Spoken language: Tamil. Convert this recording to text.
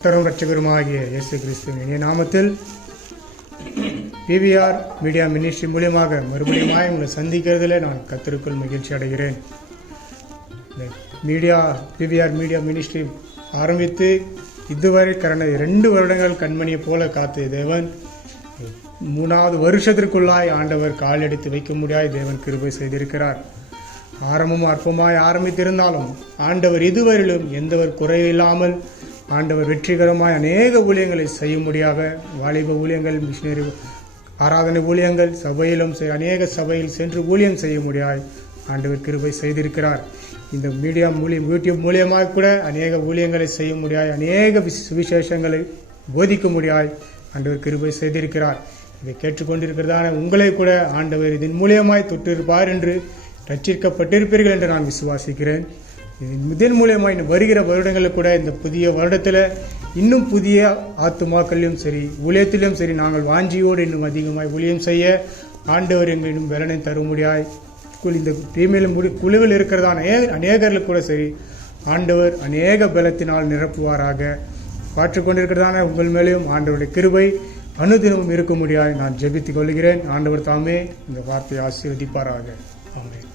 கர்த்தரும் இரட்சகருமாகிய இயேசு கிறிஸ்துவின் இனிய நாமத்தில் PVR மீடியா மினிஸ்ட்ரி மூலியமாக மறுபடியும் உங்களை சந்திக்கிறதுல நான் கர்த்தருக்குள் மகிழ்ச்சி அடைகிறேன். PVR மீடியா மினிஸ்ட்ரி ஆரம்பித்து இதுவரை கடந்த 2 வருடங்கள் கண்மணியை போல காத்து தேவன் 3வது வருஷத்திற்குள்ளாய் ஆண்டவர் கால் எடுத்து வைக்க முடியாய் தேவன் கிருபை செய்திருக்கிறார். ஆரம்பமும் அற்பமாய் ஆரம்பித்திருந்தாலும் ஆண்டவர் இதுவரையிலும் எந்தவர் குறையில்லாமல் ஆண்டவர் வெற்றிகரமாய் அநேக ஊழியங்களை செய்ய முடியாத வாலிப ஊழியங்கள், மிஷினரி ஆராதனை ஊழியங்கள், சபையிலும் அநேக சபையில் சென்று ஊழியம் செய்ய முடியாய் ஆண்டவர் கிருபை செய்திருக்கிறார். இந்த யூடியூப் மூலியமாக கூட அநேக ஊழியங்களை செய்ய முடியாய், அநேக சுவிசேஷங்களை போதிக்க முடியாய் ஆண்டவர் கிருபை செய்திருக்கிறார். இதை கேட்டுக்கொண்டிருக்கிறதான உங்களை கூட ஆண்டவர் இதன் மூலியமாய் தொட்டிருப்பார் என்று ரட்சிக்கப்பட்டிருப்பீர்கள் என்று நான் விசுவாசிக்கிறேன். இதன் மூலியமாக இன்னும் வருகிற வருடங்களில் கூட இந்த புதிய வருடத்தில் இன்னும் புதிய ஆத்துமாக்களிலும் சரி ஊழியத்திலும் சரி நாங்கள் வாஞ்சியோடு இன்னும் அதிகமாய் ஊழியம் செய்ய ஆண்டவர் எங்கள் இன்னும் பலனை தர முடியாய் இந்த டீமில் குழுவில் இருக்கிறதான அநேகர்களுக்கு கூட சரி ஆண்டவர் அநேக பலத்தினால் நிரப்புவாராக. காற்றுக்கொண்டிருக்கிறதான உங்கள் மேலேயும் ஆண்டவருடைய கிருபை அனுதினமும் இருக்க முடியாய் நான் ஜெபித்துக் கொள்கிறேன். ஆண்டவர் தாமே இந்த வார்த்தையை ஆசீர்வதிப்பாராக. ஆமென்.